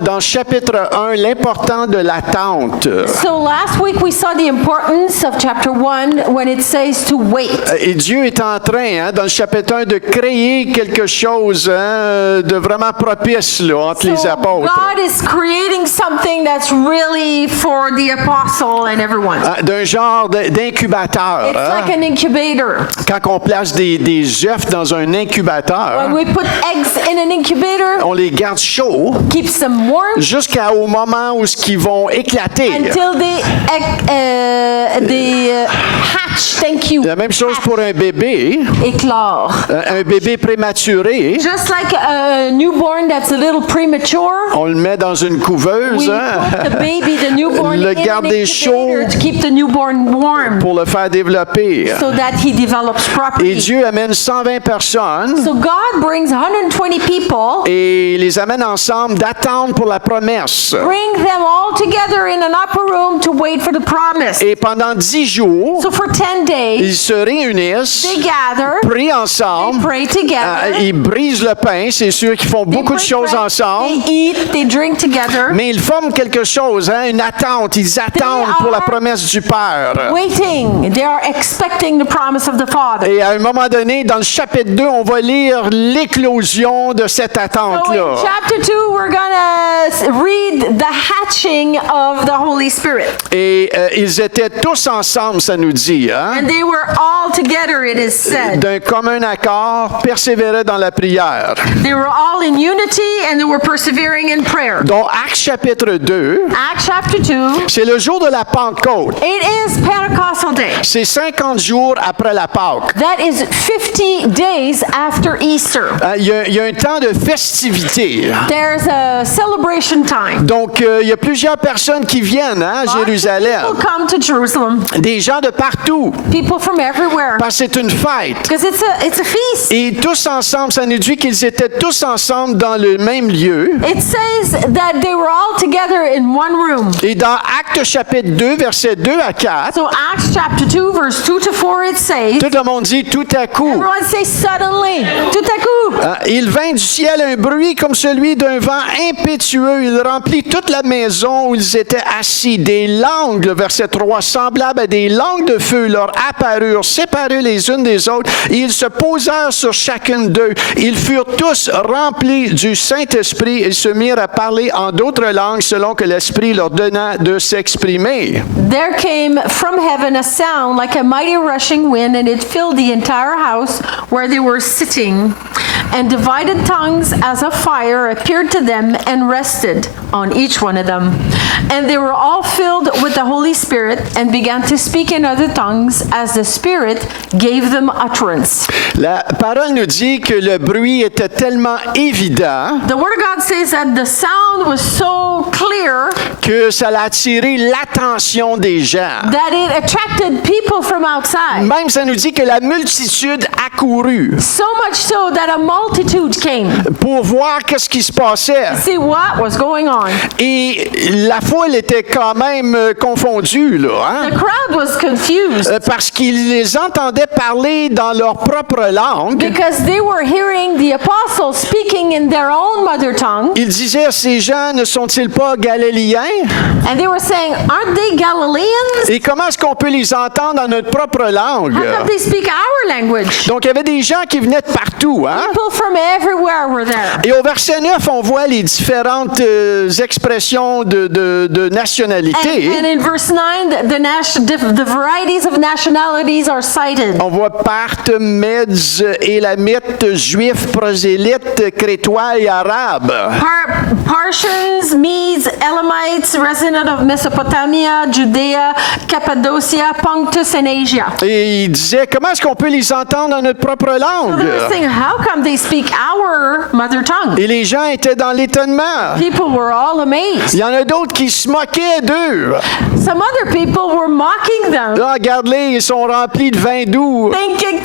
dans chapitre 1 l'importance de l'attente. So last week we saw the importance of chapter 1 when it says to wait. Et Dieu est en train, dans le chapitre 1, de créer quelque chose de vraiment propice là, entre les apôtres. God is creating something that's really for the apostle and everyone. D'un genre d'incubateur. It's like an incubator. Quand on place des œufs dans un incubateur, When we put eggs in an incubator, on les garde chauds keeps them warm jusqu'au moment où ils vont éclater. until they hatch. Thank you. La même chose pour un bébé. Éclore. Un bébé prématuré, Just like a newborn that's a little premature, on le met dans une couveuse we put the baby, the newborn, le in an garder chaud incubator to keep the newborn warm pour le faire développer. so that he develops Et properly. Dieu amène 120 personnes So God brings 120 people, et les amène ensemble d'attendre pour la promesse. bring them all together in an upper room to wait for the promise. Et pendant 10 jours, So for 10 days, ils se réunissent, they gather, prient they ensemble, pray together, ils brisent le pain, c'est sûr qu'ils font they beaucoup de break choses bread, ensemble, they eat, they drink together, mais ils forment quelque chose, une attente, ils attendent pour la promesse du Père. waiting. They are expecting the promise of the Father. Et à un moment donné, dans le chapitre 2, on va lire l'éclosion de cette So attente-là. in chapter 2, we're going to read the hatching of the Holy Spirit. Et ils étaient tous ensemble, ça nous dit, And they were all together, it is said. d'un commun accord, persévéraient dans la prière. They were all in unity and they were persevering in prayer. Donc, Actes chapitre 2, Acts chapter 2, c'est le jour de la Pentecôte. it is Pentecostal Day. C'est 50 jours après la Pâque. That is 50 days after Easter. Il y a un temps de festivité. There's a celebration time. Donc, il y a plusieurs personnes qui viennent à Jérusalem. People come to Jerusalem. Des gens de partout. People from everywhere. Parce que c'est une fête. Because it's a feast. Et tous ensemble, ça nous dit qu'ils étaient tous ensemble dans le même lieu. It says that they were all together in one room. Et dans Actes chapitre 2, versets 2 à 4, So Acts chapter 2, verse 2 to 4, it says, tout le monde dit tout à coup. everyone say suddenly, tout à coup. Il vint du ciel un bruit comme celui d'un vent impétueux. Il remplit toute la maison où ils étaient assis. Des langues, le verset 3, semblables à des langues de feu leur apparurent, séparées les unes des autres. Et ils se posèrent sur chacune d'eux. Ils furent tous remplis du Saint-Esprit et se mirent à parler en d'autres langues selon que l'Esprit leur donna de s'exprimer. There came from heaven a sound like a mighty rushing wind, and it filled the entire house where they were sitting. And divided tongues as of fire appeared to them and rested on each one of them. And they were all filled with the Holy Spirit and began to speak in other tongues as the Spirit gave them utterance. La parole nous dit que le bruit était tellement évident The Word of God says that the sound was so clear que ça a attiré l'attention des gens. that it attracted people from outside. Même ça nous dit que la multitude accourut So much so that a multitude came pour voir qu'est-ce qui se passait. to see what was going on. Et la foule était quand même confondue, là, The crowd was confused parce qu'ils les entendaient parler dans leur propre langue. because they were hearing the apostles speaking in their own mother tongue, Ils disaient, ces gens ne sont-ils pas galiléens? and they were saying, aren't they Galileans? Et comment est-ce qu'on peut les entendre dans notre propre langue? How come they speak our language? Donc, il y avait des gens qui venaient de partout, hein? People from everywhere were there. Et au verset 9, on voit les différentes expressions de nationalité. And in verse 9, the varieties of nationalities are cited. On voit Parthes, Mèdes, Élamites, Juifs, prosélytes, Crétois et Arabes. Parthians, Medes, Elamites, resident of Mesopotamia, Judea, Cappadocia, Pontus, and Asia. Et il disait, comment est-ce qu'on peut les entendre dans notre propre So langue? they were saying, how come they speak our mother tongue? Et les gens étaient dans l'étonnement. People were all amazed. Il y en a d'autres qui se moquaient d'eux. Some other people were mocking them, Là, regarde-les, ils sont remplis de vin doux. thinking,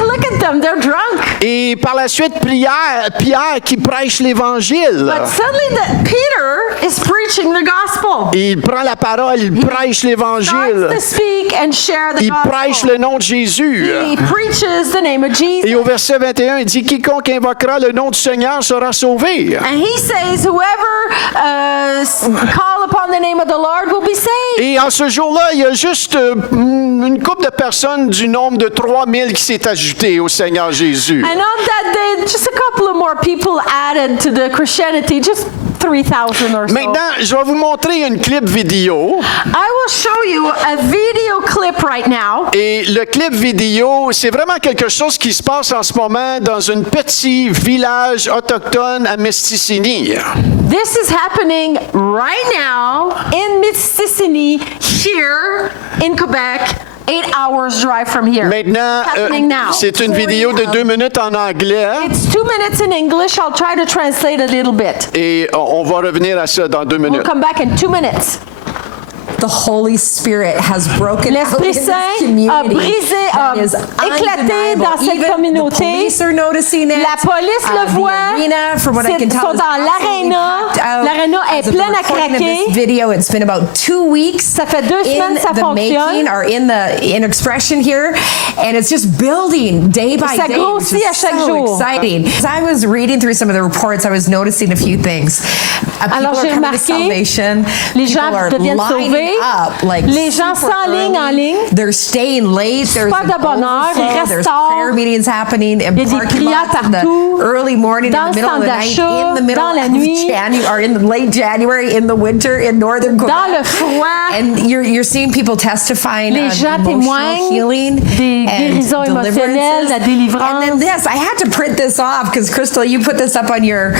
look at them, they're drunk. Et par la suite, Pierre qui prêche l'Évangile. But suddenly Peter is preaching the gospel. Il prend la parole, il prêche Starts l'Évangile. to speak and share the Il prêche gospel. le nom de Jésus. He preaches the name of Jesus. Et au verset 21, il dit, quiconque invoquera le nom du Seigneur sera sauvé. And he says, whoever call upon the name of the Lord will be saved. Et en ce jour-là, il y a juste une couple de personnes du nombre de 3000 qui s'est ajouté au Seigneur Jésus. And on that day, just a couple of more people added to the Christianity, just 3,000 or so. Maintenant, je vais vous montrer une clip vidéo. I will show you a video clip right now. Et le clip vidéo, c'est vraiment quelque chose qui se passe en ce moment dans un petit village autochtone à Mistissini. This is happening right now in Mistissini, here in Quebec, 8 hours drive from here. Maintenant, Happening now. c'est une vidéo de 2 minutes en anglais. It's 2 minutes in English. I'll try to translate a little bit. Et on va revenir à ça dans 2 We'll minutes. come back in 2 minutes. The Holy Spirit has broken out in L'Esprit this Saint a community. brisé, That a is éclaté dans cette Even communauté. The police are noticing it. La police le The voit. arena, from what I can Ils tell, sont is dans absolutely l'aréna. packed out. L'aréna est As of pleine à the recording of craquer. this video, it's been about 2 weeks. Ça fait 2 in semaines, ça the making, fonctionne. or in expression here, and it's just building day by Ça day, which grossit is à chaque so jour. exciting. As I was reading through some of the reports, I was noticing a few things. People Alors, are j'ai coming to remarqué, salvation. les People gens are deviennent lining sauvés. up, like Les gens super s'enlignent en early. ligne. They're staying late. There's Pas de an bonne heure, ils overflow. restent There's tard. prayer meetings happening in Il y a des parking prières lots in the partout. early morning, Dans in the le middle of the centre night, d'achat, in the middle dans la of nuit. January, or in the late January, in the winter, in northern Quebec. Dans le froid. And you're seeing people testifying Les of gens emotional témoignent healing des and guérisons émotionnelles, deliverances. la délivrance. And then this, I had to print this off because Crystal, you put this up on your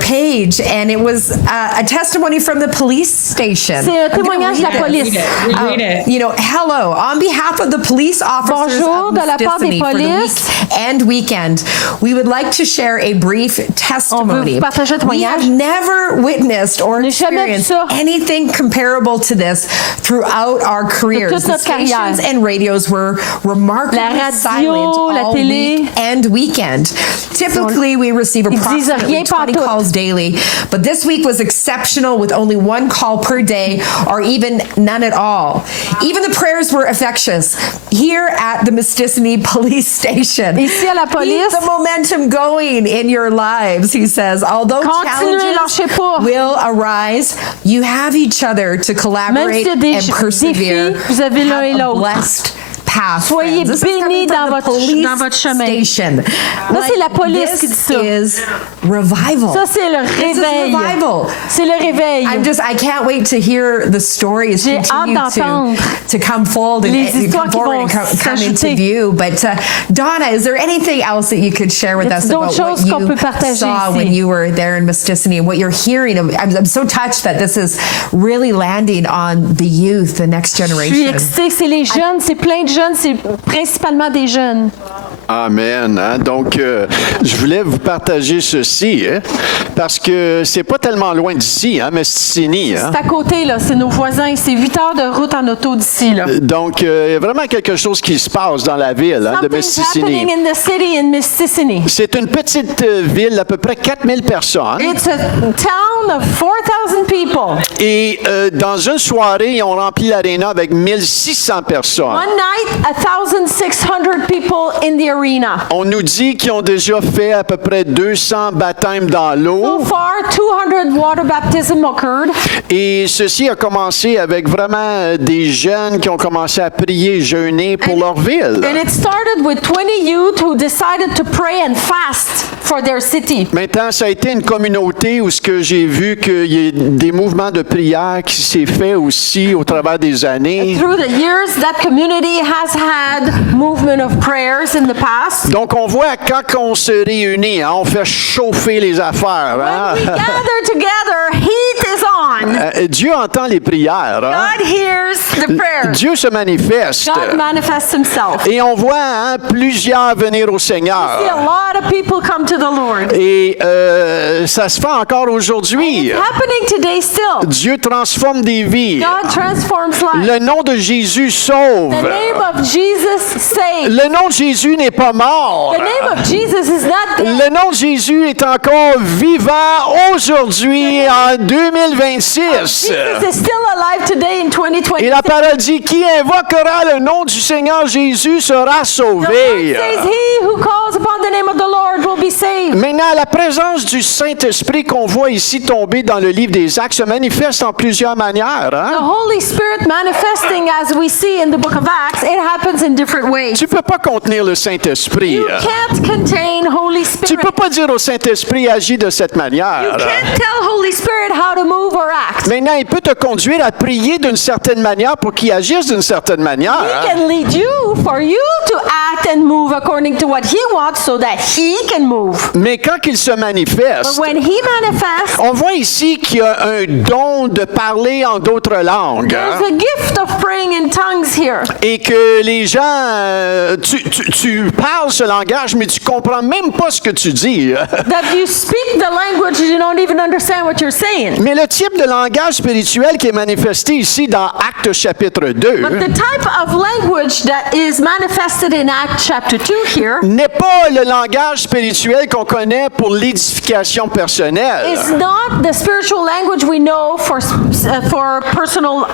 page, and it was a testimony from the police station. C'est un I'm gonna témoignage de la read it. police. Read it. You know, hello. On behalf of the police officers Bonjour of de la part des Mistissini for the polices. week and weekend, we would like to share a brief testimony. vous partager un We témoignage. have never witnessed or On n'a jamais vu experienced ça. anything comparable to this throughout our careers. toute The notre carrière. stations and radios were remarkably La radio, silent la all télé. week and weekend. Typically, we receive Ils disent approximately rien 20 pantoute. calls daily, but this week was exceptional with only 1 call per day or even none at all. Even the prayers were infectious here at the Mistissini police station. Ici à la police. Keep the momentum going in your lives, he says. Although Continuez, lâchez challenges pas. will arise, you have each other to Même collaborate s'il y a des and persevere. défis, vous avez l'un et Have a l'autre. blessed path, Soyez friends. This is bénis coming from dans the votre- police dans votre chemin. station. c'est la police qui dit ça. This is revival. Ça, c'est le This is réveil. revival. C'est le réveil. I can't wait to hear the stories J'ai continue hâte d'entendre to come forward and, les and histoires come qui forward vont and come into s'ajouter. view. But Donna, is there anything else that you could share with Y us a-t-il about d'autres what choses qu'on you peut partager saw ici? when you were there in Mistissini and what you're hearing? I'm so touched that this is really landing on the youth, the next Je suis generation. excitée, c'est les jeunes, c'est plein de jeunes, c'est principalement des jeunes. Amen. Hein? Donc, je voulais vous partager ceci, hein, parce que c'est pas tellement loin d'ici, hein, Mistissini. Hein? C'est à côté, là, c'est nos voisins, c'est 8 heures de route en auto d'ici. Là. Donc, il y a vraiment quelque chose qui se passe dans la ville hein, de Something's happening Mistissini. in the city in Mistissini. C'est une petite ville d'à peu près 4000 personnes. It's a town of 4,000 people. Et dans une soirée, ils ont rempli l'aréna avec 1600 personnes. One night, 1,600 people in the arena. On nous dit qu'ils ont déjà fait à peu près 200 baptêmes dans So l'eau. far, 200 water baptism occurred. Et ceci a commencé avec vraiment des jeunes qui ont commencé à prier, jeûner pour leur ville. And it started with 20 youth who decided to pray and fast for their city. Maintenant, ça a été une communauté où ce que j'ai vu qu'il y a des mouvements de prière qui s'est fait aussi au travers des années. Through the years, that community has had movement of prayers in the past. Donc, on voit quand on se réunit, hein, on fait chauffer les affaires. Hein? When we gather together, heat is on. Dieu entend les prières. Hein? God hears the prayers. Dieu se manifeste. God manifests himself. Et on voit hein, plusieurs venir au See, a Seigneur. lot of people come to the Lord. Et ça se fait encore aujourd'hui. Happening today still. Dieu transforme des vies. God transforms lives. Le nom de Jésus sauve. The name of Jesus saves. Le nom de Jésus n'est pas mort. The name of Jesus is not dead. Le nom de Jésus est encore vivant aujourd'hui en 2026. Jesus is still alive today in 2020. Et la parole dit, qui invoquera le nom du Seigneur Jésus sera The Word sauvé. says, he who calls upon the name of the Lord will be saved. Maintenant, la présence du Saint-Esprit qu'on voit ici tomber dans le livre des Actes se manifeste en plusieurs manières. The Hein? Holy Spirit manifesting as we see in the book of Acts, it happens in different ways. Tu ne peux pas contenir le Saint-Esprit. You can't contain Holy Tu ne Spirit. peux pas dire au Saint-Esprit, agis de cette You manière. can't tell Holy Spirit how to move or act. Maintenant, il peut te conduire à prier d'une certaine manière pour qu'il agisse d'une certaine manière. He can lead you for you to act and move according to what he wants so that he can move. Mais quand il se But manifeste, when he manifests, on voit ici qu'il y a un don de parler en d'autres langues. there's Hein? a gift of praying in tongues here. Et que les gens, tu parles ce langage, mais tu comprends même pas ce que tu dis. That you speak the language, you don't even understand what you're saying. Mais le type de langage spirituel qui est manifesté ici dans Actes chapitre 2 But the type of language that is manifested in Acts chapter 2 here n'est pas le langage spirituel qu'on connaît pour l'édification personnelle. is not the spiritual language we know for personal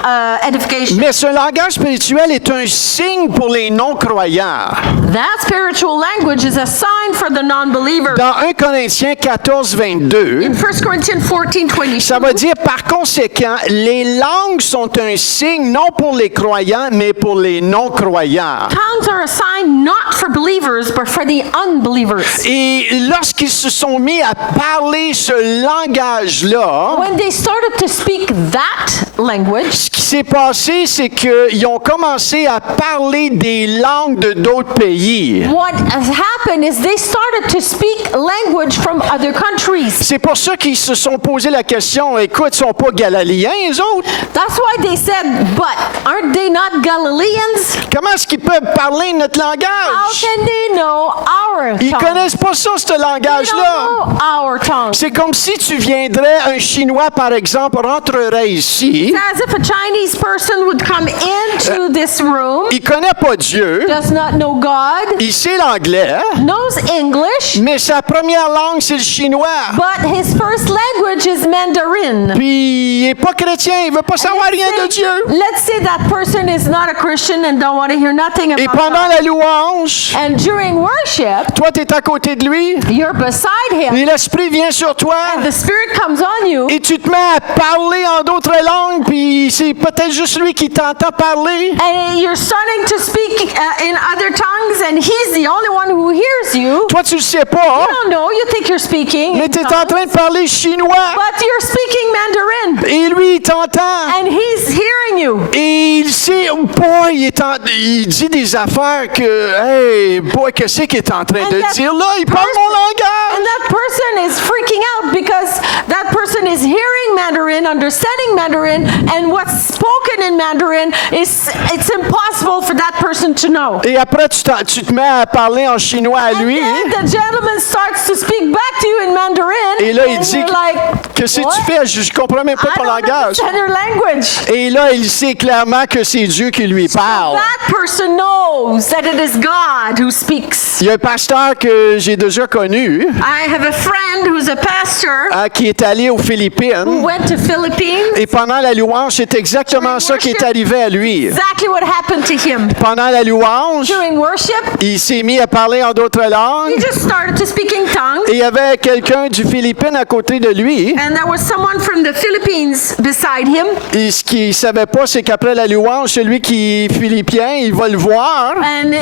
edification. Mais ce langage spirituel est un signe pour les non-croyants. That spiritual language is a sign for the non-believer. Dans 1 Corinthiens 14, 22, In 1 Corinthians 14:22, ça va dire, par conséquent, les langues sont un signe non pour les croyants, mais pour les non-croyants. tongues are a sign not for believers but for the unbelievers. Et lorsqu'ils se sont mis à parler ce langage-là, When they started to speak that language, ce qui s'est passé, c'est qu'ils ont commencé à parler des langues de d'autres pays. what has happened is they started to speak language from other countries. C'est pour ça qu'ils se sont posé la question, écoute, ils sont pas galiléens, les autres? That's why they said, but aren't they not Galileans? Comment est-ce qu'ils peuvent parler notre How langage? can they know our Ils tongue? connaissent pas ça, ce They don't langage-là. know our tongue. C'est comme si tu viendrais, un Chinois, par exemple, rentrerait ici. As if a Chinese person would come into this room, Il connaît pas Dieu. does not know God, Il sait l'anglais. knows English, Mais sa première langue, c'est le chinois. but his first language is Mandarin. Puis il est pas chrétien, il veut pas savoir rien de Dieu. Let's say that person is not a Christian and don't want to hear nothing Et about pendant God. la louange, And during worship, toi, tu es à côté de lui, you're beside him. et l'Esprit vient sur toi, The Spirit comes on you, et tu te mets à parler en d'autres langues, puis c'est peut-être juste lui qui t'entend parler. and you're starting to speak in other tongues, and he's the only one who hears you. Toi, tu le sais You pas, don't know. You think you're speaking, mais in tu es en tongues, train de parler chinois, but you're speaking Mandarin, et lui, il t'entend. and he's hearing you. Et il sait, boy, il dit des affaires que, hey, boy, qu'est-ce qu'il est en train And de that dire là? Il parle person- mon And langage. that person is freaking out because that person is hearing Mandarin, understanding Mandarin, and what's spoken in Mandarin it's impossible for that person to know. Et après, tu te mets à parler en chinois à lui. And then the gentleman starts to speak back to you in Mandarin. Et là, il and dit, you're like, qu'est-ce que "What? tu fais? Je comprends même pas I ton don't langage. understand your language." Et là, il sait clairement que c'est Dieu qui lui parle. That person knows that it is God who speaks. Il y a un pasteur que j'ai déjà connu I have a friend who's a pastor qui est allé aux who Philippines. went to Philippines. Et pendant la louange, c'est exactement ça qui est arrivé à lui. Exactly what happened to him. Pendant la louange, During worship, il s'est mis à parler en d'autres he langues. just started to speak in tongues. Et il y avait quelqu'un du Philippines à côté de lui. And there was someone from the Philippines beside him. Et ce qu'il ne savait pas, c'est qu'après la louange, celui qui est philippien, il va le voir. And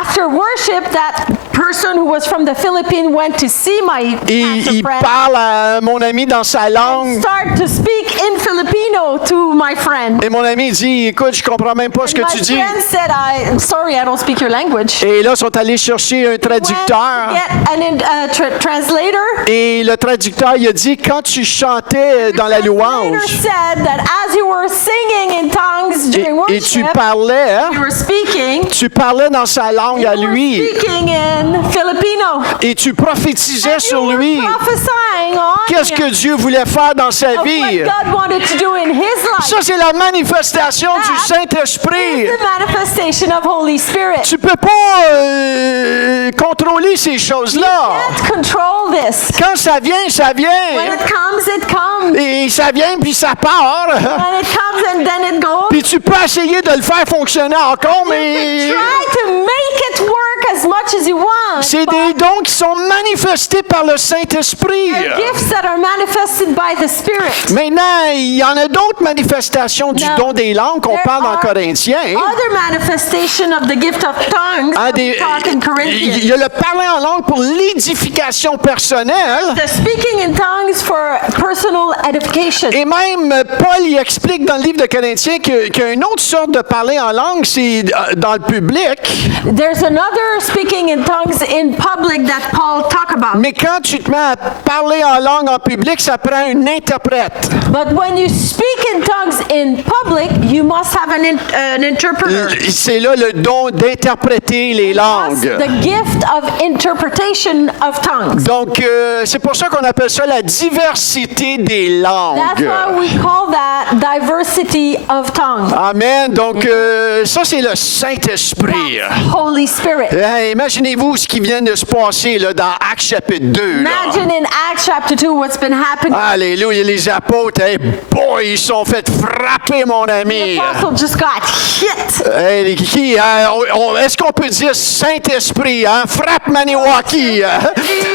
after worship, that person who was from the Philippines went to see my Et pastor il friend. parle à mon ami dans sa langue. Start to speak in Filipino to my friend. Et mon ami dit, écoute, je comprends même pas ce que My tu dis. friend said, I'm sorry, I don't speak your language. Et là, ils sont allés chercher un Went to traducteur. get an translator. Et le traducteur, il a dit, quand tu chantais dans la Translator louange said that as you were singing in tongues during et tu worship, parlais, you were speaking. tu parlais dans sa langue à You were lui speaking in Filipino. et tu prophétisais And sur you were lui. prophesying on Qu'est-ce que him Dieu voulait faire dans sa of vie? what God wanted to do in life. Ça, c'est la manifestation du Saint-Esprit. It's the manifestation of Holy Spirit. Tu peux pas contrôler ces choses-là. Can't control this. Quand ça vient, ça When vient. it comes, it comes. Et ça vient, puis ça part. When it comes and then it goes. Puis tu peux essayer de le faire fonctionner encore, mais Try to make it work as much as you want. c'est des dons qui sont manifestés par le Saint-Esprit. Gifts that are manifested by the Spirit. Maintenant, il y en a d'autres manifestations du Now, don des langues qu'on there parle en are Corinthiens. Other manifestation of the gift of tongues that we talk in Il Corinthians. y a le parler en langue pour l'édification personnelle. The speaking in tongues for personal edification. Et même Paul y explique dans le livre de Corinthiens qu'il y a une autre sorte de parler en langue, c'est dans le public. There's another speaking in tongues in public that Paul talk about. Mais quand tu te mets à parler en langue en public, ça prend un interprète. But when you speak in tongues in public, you must have an interpreter. C'est là le don d'interpréter les That's langues. the gift of interpretation of tongues. Donc, c'est pour ça qu'on appelle ça la diversité des That's langues. why we call that diversity of tongues. Amen. Donc, ça, c'est le Saint-Esprit. Holy Spirit. Imaginez-vous ce qui vient de se passer là, dans Actes chapitre 2. là. Imagine in Acts chapter 2 what's been happening. Alléluia, les apôtres, hey, boy, ils sont fait frapper, mon ami. The apostle just got hit. Hey, est-ce qu'on peut dire Saint-Esprit, hein? Frappe Maniwaki.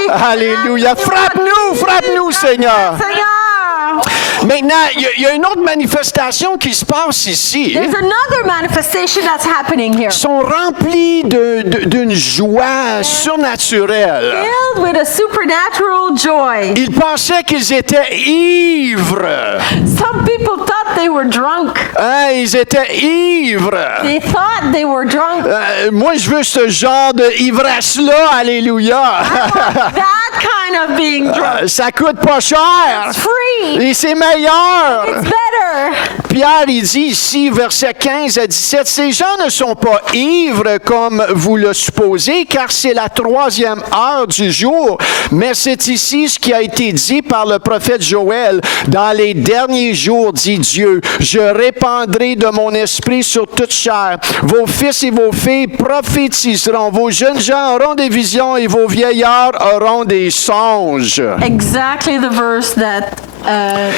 Alléluia. Frappe-nous, Seigneur. Seigneur. Maintenant, il y a une autre manifestation qui se passe ici. There's another manifestation that's happening here. Ils sont remplis d'une joie surnaturelle. Filled with a supernatural joy. Ils pensaient qu'ils étaient ivres. Some people thought they were drunk. Hein, ils étaient ivres. They thought they were drunk. Moi, je veux ce genre d'ivresse-là. Alléluia. That kind of being drunk. Ça coûte pas cher. It's free. Et c'est meilleur. It's better. Pierre, il dit ici, versets 15 à 17, « Ces gens ne sont pas ivres comme vous le supposez, car c'est la 3e heure du jour. Mais c'est ici ce qui a été dit par le prophète Joël. Dans les derniers jours, dit Dieu, je répandrai de mon esprit sur toute chair. Vos fils et vos filles prophétiseront. Vos jeunes gens auront des visions et vos vieillards auront des songes. » Exactly the verse that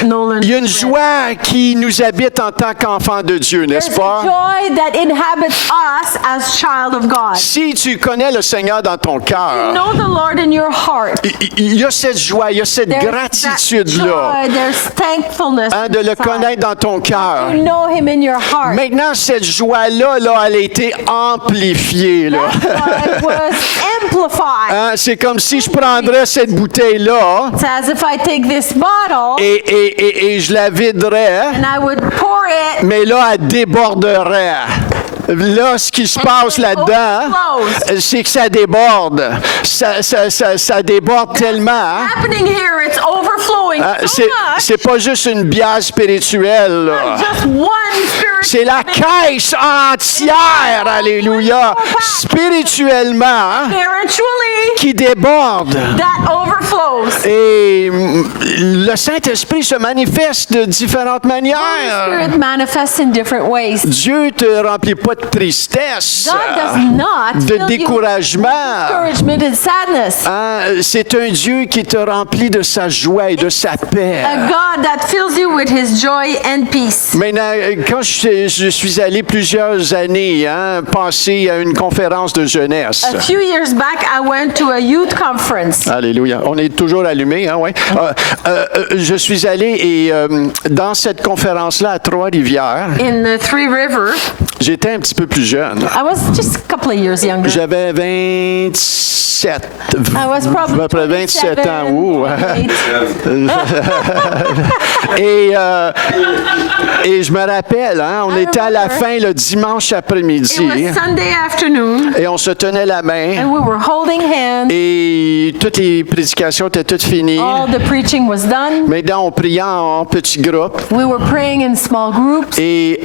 Nolan. Il y a une joie qui nous habite en tant qu'enfants de Dieu, n'est-ce There's pas? a joy that inhabits us as child of God. Si tu connais le Seigneur dans ton cœur, Know the Lord in your heart. il y a cette joie, il y a cette There's that gratitude-là, joy, there's thankfulness. hein, de le inside. connaître dans ton cœur. You know Him in your heart. Maintenant, cette joie-là, là, elle a été amplifiée. Là. That joy was amplified. Hein, c'est comme si je prendrais cette bouteille-là It's as if I take this bottle et je la viderais, and I would pour it. mais là, elle déborderait. Là, ce qui se passe là-dedans, c'est que ça déborde. Ça déborde tellement. Hein? Happening here, it's overflowing so much. C'est pas juste une bière spirituelle. Là. Just one spirit. C'est la caisse entière, alléluia, spirituellement, hein, Spiritually, qui déborde. that overflows. Et le Saint-Esprit se manifeste de différentes Holy manières. Spirit manifests in different ways. Dieu te remplit pas de tristesse, God does not de fill you with découragement. discouragement and sadness. Hein, c'est un Dieu qui te remplit de sa joie et de sa paix. A God that fills you with His joy and peace. Maintenant, quand je suis allé plusieurs années passer à une conférence de jeunesse. A few years back, I went to a youth conference. Alléluia. On est toujours allumé, hein, ouais. Je suis allé et dans cette conférence-là à Trois-Rivières, In the Three Rivers, j'étais un petit peu plus jeune. I was just a couple of years younger. J'avais 27. I was probably à peu près 27 ans. 27, Ouh. 28. Et je me rappelle, hein, on était à la fin le dimanche It après-midi was Sunday afternoon, et on se tenait la main. and we were holding hands. Et toutes les prédications étaient c'était tout fini. All the preaching was done. Maintenant, on priait en petits groupes. We were praying in small groups. Et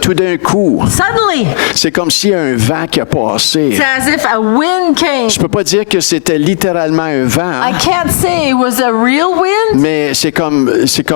tout d'un coup, Suddenly, c'est comme s'il y a un vent qui a passé. it's as if a wind came. Je peux pas dire que c'était littéralement un vent, I can't say it was a real wind. mais c'est comme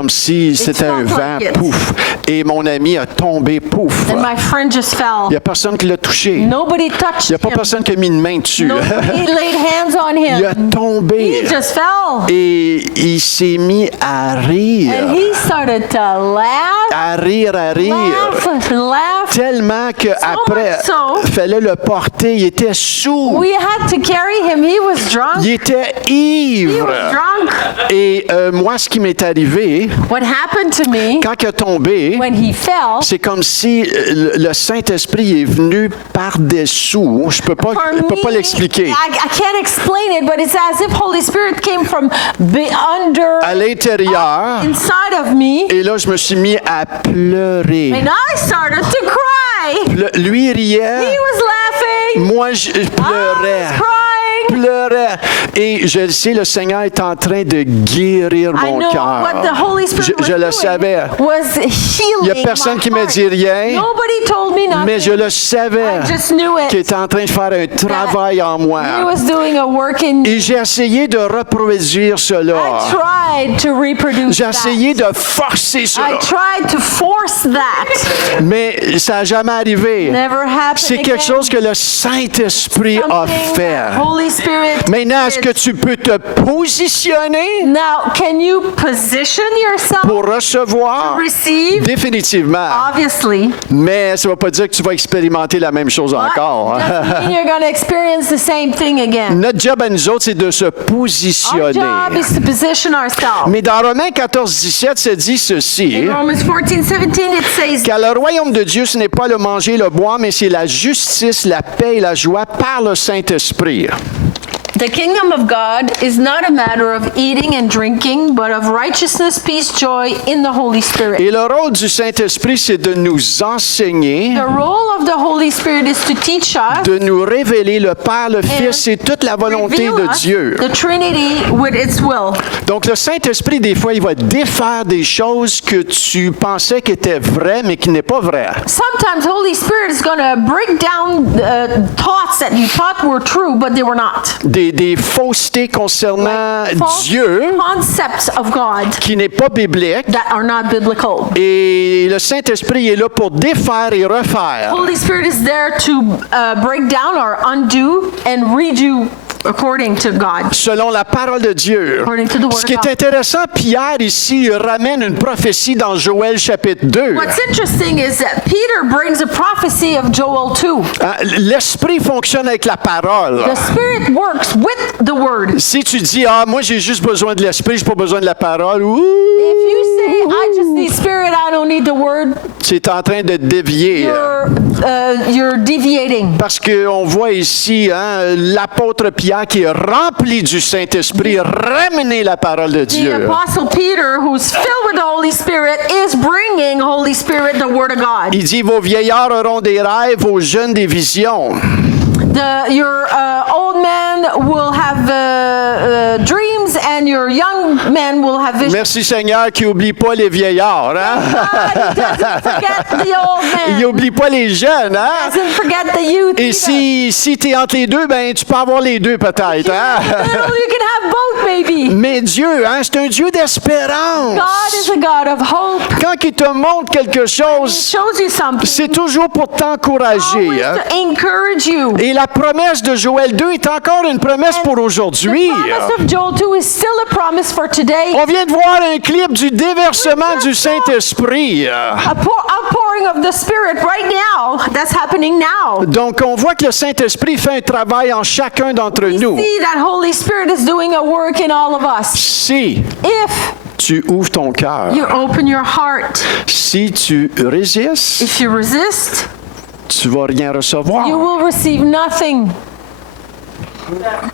si c'était un felt vent, like it. pouf. Et mon ami a tombé, pouf. And my friend just Il fell. n'y a personne qui l'a touché. Nobody Il touched n'y a pas him. personne qui a mis une main dessus. Nobody laid hands on Il a him. tombé. He just fell. Et il s'est mis à rire. And he started to laugh, À rire. laugh. Tellement qu'après, much so. il fallait le porter. Il était sous. We had to carry him. He was drunk. Il était He ivre. was drunk. Et moi, ce qui m'est arrivé, What happened to me quand il a tombé, when he fell, c'est comme si le Saint-Esprit est venu par-dessous. Je peux pas l'expliquer. I can't explain it, but it's as if Holy Spirit came from under, À l'intérieur. inside of me, Et là, je me suis mis à pleurer. and I started to cry. Lui riait. He was laughing. Moi, je I pleurais. was crying. Pleurais. Et je le sais, le Seigneur est en train de guérir I mon know cœur. what the Holy Spirit was Je le doing savais. was healing. Il n'y a personne my qui m'a heart. dit rien, Nobody told me nothing. mais je le savais I just knew it. qu'il était en train de faire un travail en He moi. was doing a work in me. Et j'ai essayé de reproduire cela. I tried to reproduce J'ai that. essayé de forcer I cela. tried to force that. Mais ça n'a jamais arrivé. Never happened C'est quelque again. chose que le Saint-Esprit a Something fait. that Holy Spirit Maintenant, est-ce que did. tu peux te positionner Now, can you position yourself pour recevoir? to receive? Définitivement. Obviously. Mais ça ne va pas dire que tu vas expérimenter la même chose encore. But doesn't mean you're going to experience the same thing again. Notre job à nous autres, c'est de se Our positionner. job is to position ourselves. Mais dans Romains 14, 17, ça dit ceci. In Romans 14:17, it says, Car le royaume de Dieu, ce n'est pas le manger, le boire, mais c'est la justice, la paix et la joie par le Saint-Esprit. The kingdom of God is not a matter of eating and drinking, but of righteousness, peace, joy in the Holy Spirit. Et le rôle du Saint-Esprit, c'est de nous enseigner, The role of the Holy Spirit is to teach us, de nous révéler le Père, le Fils et toute la volonté reveal de us Dieu. the Trinity with its will. Donc le Saint-Esprit, des fois, il va défaire des choses que tu pensais qui étaient vraies, mais qui n'est pas vrai. Sometimes Holy Spirit is going to break down thoughts that you thought were true, but they were not. Des faussetés concernant False Dieu concepts of God qui n'est pas biblique. that are not biblical. Et le Saint-Esprit est là pour défaire et refaire. Holy Spirit is there to break down or undo and redo according to God. Selon la parole de Dieu. According to the word Ce qui of est God. intéressant, Pierre ici ramène une prophétie dans Joël chapitre 2. What's interesting is that Peter brings a prophecy of Joel 2. L'esprit fonctionne avec la parole. The Spirit works with the word. Si tu dis, moi j'ai juste besoin de l'esprit, j'ai pas besoin de la parole, ouh, If you say, I just need Spirit, I don't need the word, tu es en train de dévier. you're deviating. Parce qu'on voit ici l'apôtre Pierre qui est rempli du Saint-Esprit ramener la parole de The Dieu. Apostle Peter, who's filled with the Holy Spirit, is bringing Holy Spirit the Word of God. Il dit, vos vieillards auront des rêves, vos jeunes des visions. Your old men will have dreams, and your young men will have visions. Merci Seigneur qui n'oublie pas les vieillards. Hein? God doesn't forget the old Il men. n'oublie pas les jeunes. Hein? Doesn't forget the youth. Et either. si tu es entre les deux, ben tu peux avoir les deux peut-être. Hein? Well, you can have both, maybe. Mais Dieu, c'est un Dieu d'espérance. God is a God of hope. Quand il te montre quelque He chose, shows you something. c'est toujours pour t'encourager. Always Hein? to encourage you. Et la promesse de Joël 2 est encore une promesse pour aujourd'hui. The promise of Joel 2 is still a promise for today. On vient de voir un clip du déversement du Saint-Esprit. Outpouring of the Spirit right now. That's happening now. Donc, on voit que le Saint-Esprit fait un travail en chacun d'entre nous. See that Holy Spirit is doing a work in all of us. Si If tu ouvres ton cœur, you open your heart, si tu résistes, if you resist, tu vas rien recevoir. you will receive nothing.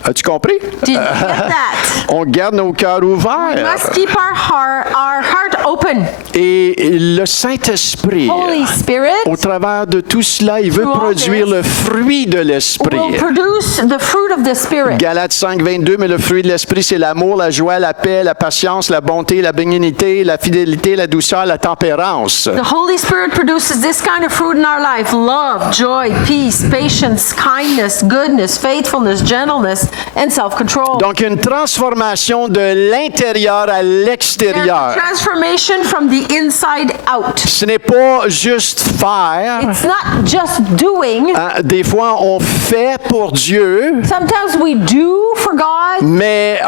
As-tu compris? Did you get that? On garde nos cœurs We ouverts. must keep our heart open. Et le Saint-Esprit, Holy Spirit au travers de tout cela, il veut Through all produire this, le fruit de l'Esprit. will produce the fruit of the Spirit. Galates 5, 22, mais le fruit de l'Esprit, c'est l'amour, la joie, la paix, la patience, la bonté, la bénignité, la fidélité, la douceur, la tempérance. The Holy Spirit produces this kind of fruit in our life: love, joy, peace, patience, kindness, goodness, faithfulness, gentleness, and self-control. Donc, une transformation de l'intérieur à There's l'extérieur. a transformation from the inside out. Ce n'est pas juste faire. It's not just doing. Hein, des fois, on fait pour Dieu, Sometimes we do for God. mais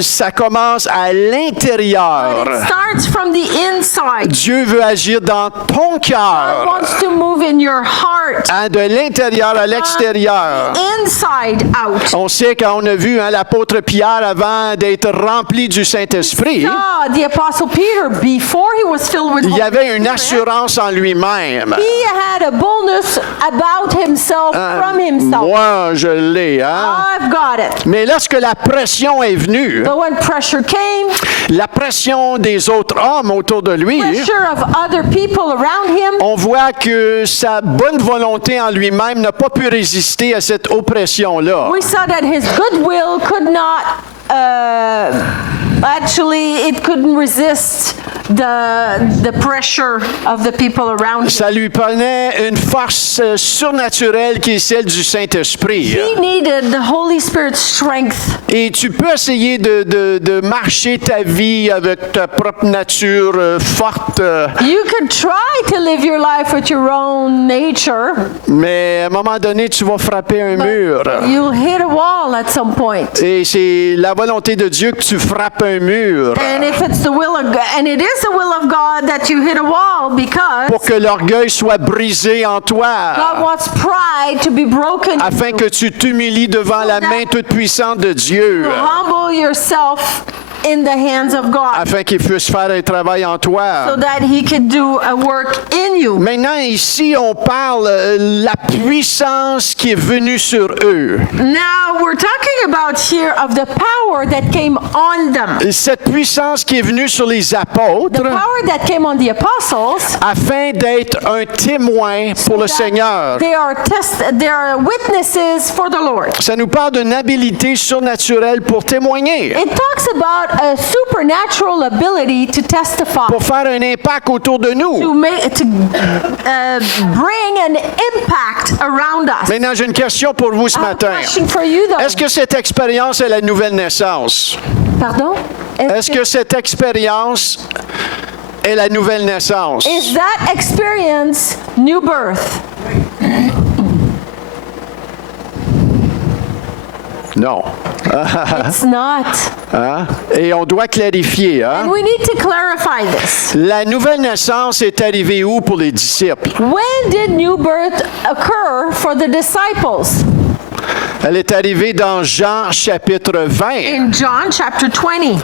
ça commence à But l'intérieur. it starts from the inside. Dieu veut agir dans ton God cœur, wants to move in your heart, hein, de l'intérieur à l'extérieur. inside out. On sait quand on a vu hein, l'apôtre Pierre avant d'être rempli du Saint-Esprit, The Apostle Peter, before he was filled with il y Holy avait une Spirit, assurance en lui-même. he had a boldness about himself, from himself. Moi, je l'ai. Hein? I've got it. Mais lorsque la pression est venue, But when pressure came, la pression des autres hommes autour de lui, pressure of other people around him, on voit que sa bonne volonté en lui-même n'a pas pu résister à cette oppression-là. we saw that his goodwill could not, actually, it couldn't resist the pressure of the people around him. Ça lui prenait une force surnaturelle qui est celle du Saint-Esprit. He needed the Holy Spirit's strength. Et tu peux essayer de marcher ta vie avec ta propre nature forte, You could try to live your life with your own nature, mais à un moment donné, tu vas frapper un mur. you'll hit a wall at some point. Et c'est la volonté de Dieu que tu frappes un mur And if it's the will of God, and it is the will of God that you hit a wall, because pour que l'orgueil soit brisé en God toi, wants pride to be broken. afin que tu t'humilies devant la main toute puissante de Dieu, Humble yourself in the hands of God, afin qu'il puisse faire un travail en so toi. that He can do a work in you. Maintenant, ici, on parle la puissance qui est venue sur eux. Now we're talking about here of the power that came on them. Cette puissance qui est venue sur les The apôtres, power that came on the apostles. afin d'être un témoin pour le Seigneur. They are witnesses for the Lord. Ça nous parle d'une habilité surnaturelle pour témoigner, It talks about a supernatural ability to testify, pour faire un impact autour de nous. to bring an impact around us. Maintenant, j'ai une question pour vous ce I have a matin. question for you, though. Est-ce que cette expérience est la nouvelle naissance? Pardon? Est-ce que cette expérience est la nouvelle naissance? Is that experience new birth? Non. It's not. Hein? Et on doit clarifier. Hein? And we need to clarify this. La nouvelle naissance est arrivée où pour les disciples? When did new birth occur for the disciples? Elle est arrivée dans Jean chapitre 20, In John chapter 20.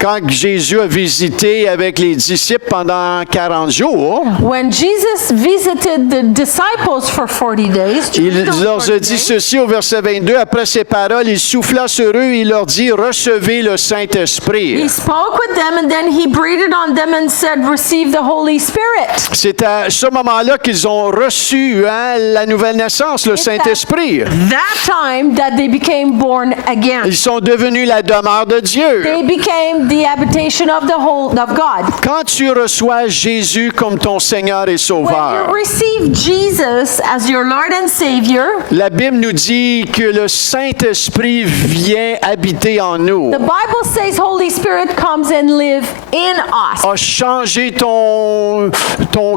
quand Jésus a visité avec les disciples pendant 40 jours. When Jesus visited the disciples for 40 days, Il Jerusalem leur 40 a dit days, ceci au verset 22. Après ces paroles, il souffla sur eux et il leur dit, recevez le he Saint-Esprit. spoke with them and then he breathed on them and said, receive the Holy Spirit. C'est à ce moment-là qu'ils ont reçu hein, la nouvelle naissance, le Saint-Esprit. That time that they became born again. Ils sont devenus la demeure de Dieu. They became the habitation of the whole of God. Quand tu reçois Jésus comme ton Seigneur et When Sauveur, you receive Jesus as your Lord and Savior, la Bible nous dit que le Saint-Esprit vient habiter en nous, the Bible says Holy Spirit comes and live in us. a changé ton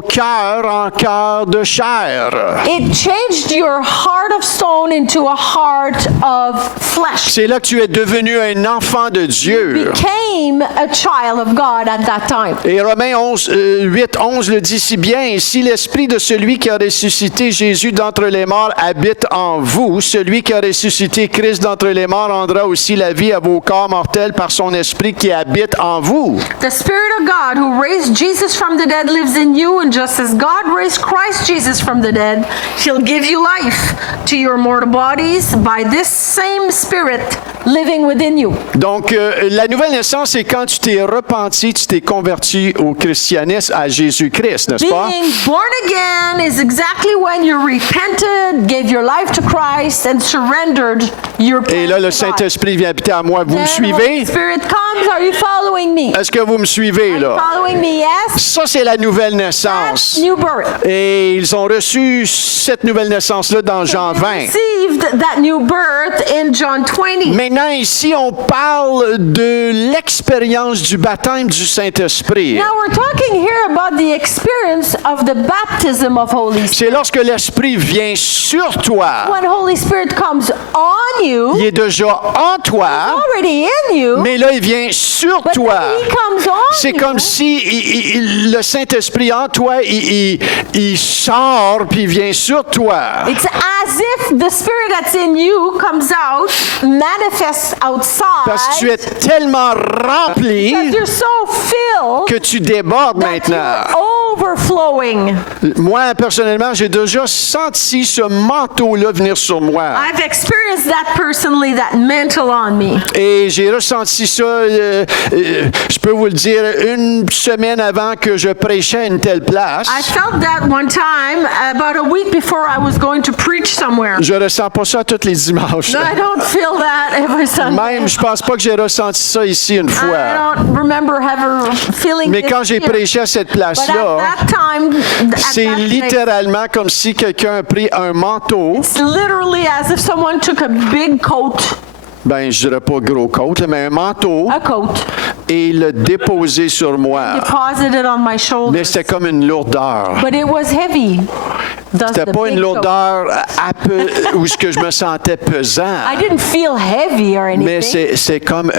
cœur en cœur de chair. It changed your heart of stone into a heart of flesh. C'est là que tu es devenu un enfant de Dieu. Became became a child of God at that time. Et Romains 8:11 le dit si bien, et si l'esprit de celui qui a ressuscité Jésus d'entre les morts habite en vous, celui qui a ressuscité Christ d'entre les morts rendra aussi la vie à vos corps mortels par son esprit qui habite en vous. The Spirit of God who raised Jesus from the dead lives in you, and just as God raised Christ Jesus from the dead, he'll give you life to your mortal bodies by this same Spirit living within you. Donc, la nouvelle naissance, c'est quand tu t'es repenti, tu t'es converti au christianisme, à Jésus-Christ, n'est-ce pas? Being born again is exactly when you repented, gave your life to Christ, and surrendered your Et là, le Saint-Esprit vient habiter à moi. Vous me suivez? Spirit comes. Are you following me? Est-ce que vous me suivez, là? Following me, yes. Ça, c'est la nouvelle naissance. That's new birth. Et ils ont reçu cette nouvelle naissance-là dans Jean 20. Received that new birth in John 20. Maintenant, ici, on parle de l'expérience du baptême du Saint-Esprit. Now we're talking here about the experience of the baptism of Holy Spirit. C'est lorsque l'Esprit vient sur toi. When Holy Spirit comes on you, Il est déjà en toi, already in you, mais là, il vient sur but toi. then He comes on C'est you. comme si le Saint-Esprit en toi, il sort puis il vient sur toi. It's as if the Spirit that's in you comes out, manifests outside, Parce que tu es tellement rempli because you're so filled que tu débordes that maintenant. you're overflowing. Moi, personnellement, j'ai déjà senti ce manteau-là venir sur moi. I've experienced that personally, that mantle on me. Et j'ai ressenti ça, je peux vous le dire, une semaine avant que je prêchais à une telle place. I felt that one time, about a week before I was going to preach somewhere. Je ressens pas ça tous les dimanches. No, I don't feel that every Sunday. Même, je pense pas que j'ai ressenti ça ici une I fois. don't remember ever feeling Mais this quand j'ai here. prêché à cette But place-là, at that time, c'est littéralement comme si quelqu'un a pris un manteau, it's literally as if someone took a big coat, ben je dirais pas gros coat, là, mais un manteau, a coat, et l'a déposé sur moi. deposited on my Mais shoulders. c'était comme une lourdeur. But it was heavy. Thus C'était the pas une big coat. lourdeur où ce que je me sentais pesant. I didn't feel heavy or anything. Mais c'est comme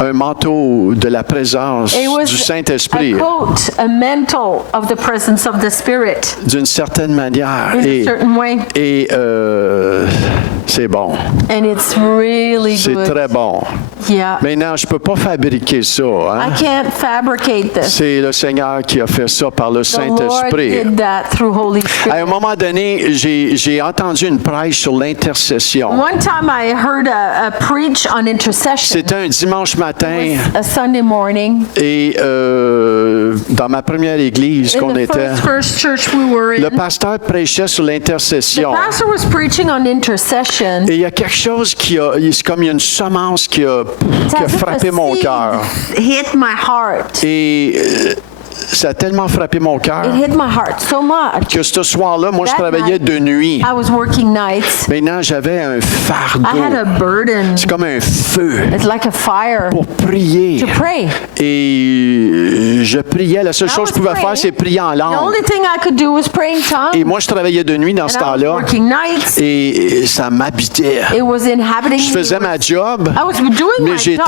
un manteau de la présence It was du Saint-Esprit, a coat, a mantle of the presence of the Spirit d'une certaine manière. in a certain way. Et c'est bon. And it's really C'est good. très bon. Yeah. Maintenant, je peux pas fabriquer ça. Hein? I can't fabricate this. C'est le Seigneur qui a fait ça par le The Lord Saint-Esprit. did that through Holy À Spirit. un moment donné, j'ai entendu une prêche sur l'intercession. One time I heard a preach on intercession. C'était un dimanche matin A Sunday morning. et dans ma première église In qu'on the était, first church we were le in, pasteur prêchait sur the l'intercession. pastor was preaching on intercession. Et il y a quelque chose c'est comme il y a une semence qui a It's as if a frappé mon seed cœur. hit my heart. Et ça a tellement frappé mon cœur It hit my heart so much. que ce soir-là, moi, je That travaillais night, de nuit. I was working nights. Maintenant, j'avais un I had a fardeau. burden. C'est comme un feu It's like a fire pour prier. to pray. Et je priais. La seule I chose que je was pouvais faire, praying. c'est prier en The langue. only thing I could do was pray in tongues. Et moi, je travaillais de nuit dans ce And I was temps-là. working nights. Et ça m'habitait. It was inhabiting Je me. faisais ma job, I was doing mais my job,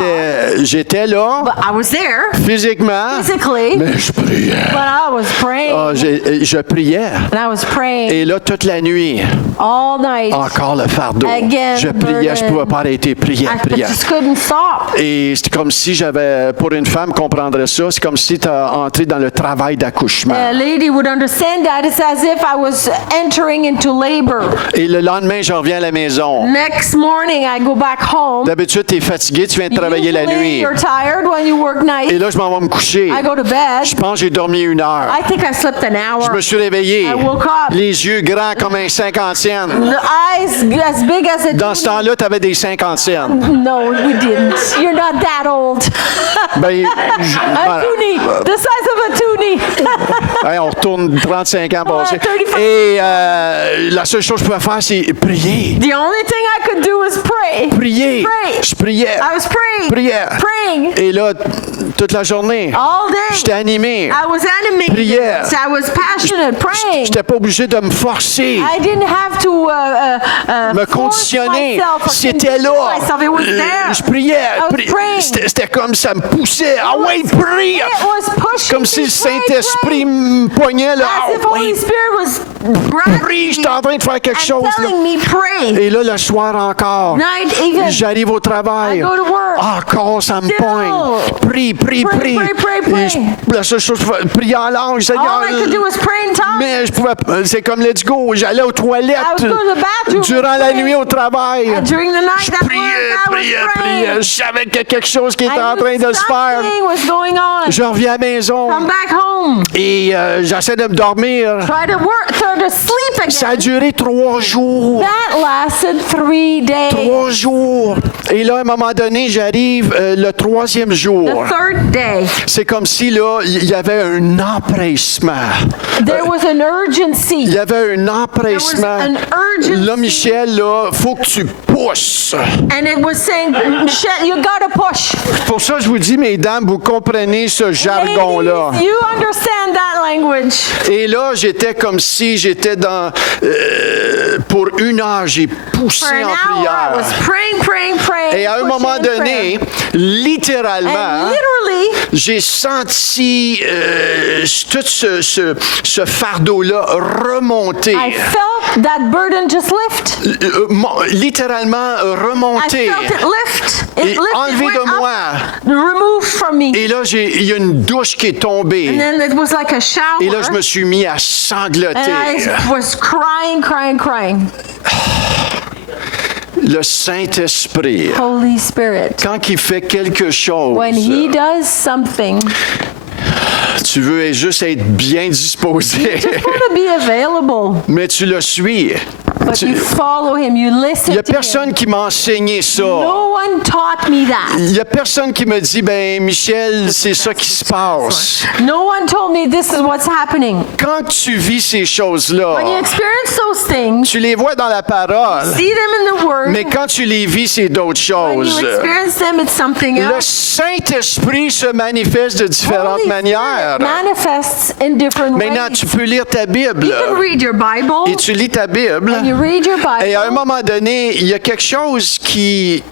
j'étais là, but I was there physiquement, physically, mais je priais. but I was praying. Ah, je priais. And I was praying Et là, toute la nuit, all night. encore le fardeau. Again, Je priais, je ne pouvais pas arrêter, prier, I prier. just couldn't stop. Et c'est comme si j'avais, pour une femme comprendrait ça, c'est comme si tu as entré dans le travail d'accouchement. A lady would understand that. It's as if I was entering into labor. Et le lendemain, je reviens à la maison. Next morning, I go back home. D'habitude, tu es fatigué, tu viens de travailler la Usually, nuit. you're tired when you work Et night. là, je m'en vais me coucher. I go to bed. Je pense que j'ai dormi 1 heure. I think I slept an Je hour. me suis réveillé, I woke up. les yeux grands comme un 50 cents. The eyes as big as a Dans ce temps-là, tu avais des 50 cents. No, we didn't. You're not that old. Ben, A toonie, the size of a toonie. Hey, on retourne 35 ans passés. 35. Et la seule chose que je pouvais faire, c'est prier. The only thing I could do was pray. Prier. Pray. Je priais. I was praying. Prière. Praying. Et là, toute la journée, All day. j'étais animé. I was animated. Prière. I was passionate, praying. J'étais pas obligé de me forcer, I didn't have to me force conditionner. myself or C'était condition là. myself. It was there. Je priais. I was praying. C'était comme ça me poussait. Ah ouais, prie! It was pushing Comme si me le to pray, Saint-Esprit pray. me poignait là. As if Ah Holy ouais, Spirit was grabbing prie, me j'étais en train de faire quelque chose. and Là. telling me pray. Et là, le soir encore, Night even. j'arrive au travail. I go to work. Encore, ça me Still. pogne. Prie. Pray, pray, pray. Et la seule chose, prier en langue, Seigneur. All I could do was pray in tongues. Mais je pouvais, c'est comme let's go. J'allais aux toilettes I would go to the bathroom durant and la pray. nuit au travail. During the night Je at priais, work, I was praying. Je savais qu'il y a quelque chose qui était I en train knew de se faire. something was going on. Je reviens à la maison Come back home. et j'essaie de me dormir. Try to sleep Ça a again. duré 3 jours. That lasted 3 days. 3 jours. Et là, à un moment donné, j'arrive le 3e jour. The third day, C'est comme si, là, il y avait un empressement. there was an urgency. Il y avait un empressement. There was an urgency. Là, Michel, là, faut que tu pousses. And it was saying, Michelle, you gotta push. Pour ça, je vous dis, mesdames, vous comprenez ce jargon-là. Ladies, you understand that language. Et là, j'étais comme si j'étais dans... pour 1 heure, j'ai poussé For an en hour, I prière. was praying. Et à un pushing moment in donné, prayer. littéralement, And literally, j'ai senti tout ce fardeau-là remonter. I felt that burden just lift. Littéralement I remonter. felt it lift. Et It lifted, enlevé went de up, moi. removed from me. Et là, il y a une douche qui est tombée. And then it was like a shower. Et là, je me suis mis à And sangloter. I was crying. Le Saint-Esprit, Holy Spirit. quand il fait quelque chose, When He does something, tu veux juste être bien disposé, just want to be available. mais tu le suis. But you follow Him, you Il listen n'y a to Him. personne qui m'a enseigné ça. No one taught me that. Il n'y a personne qui me dit, ben Michel, c'est ça qui se passe. No one told me this is what's happening. Quand tu vis ces When you choses-là, experience those things, tu les vois dans la parole, see them in the Word. mais quand tu les vis, c'est d'autres When you choses. experience them, it's something Le else. Saint-Esprit se manifeste de différentes Holy manières. Spirit manifests in different Maintenant, ways. tu peux lire ta Bible. You can read your Bible, Et tu lis ta Bible. and you read your Et à un Bible. moment donné, il y a quelque chose qui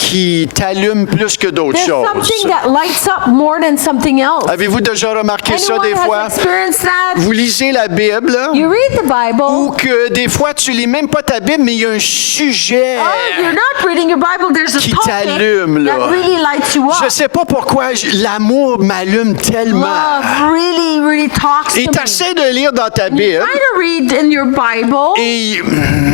t'allume plus que d'autres There's choses. something that lights up more than something else. Avez-vous déjà remarqué ça Anyone des has fois? experienced that? Vous lisez la Bible You read the Bible. ou que des fois tu lis même pas ta Bible, mais il y a un sujet. Oh, you're not reading your Bible. There's a Qui topic t'allume, là. that really lights you Je up. sais pas pourquoi l'amour m'allume tellement. Love really talks to Et me. t'essaies de lire dans ta Bible Try to read in your Bible, et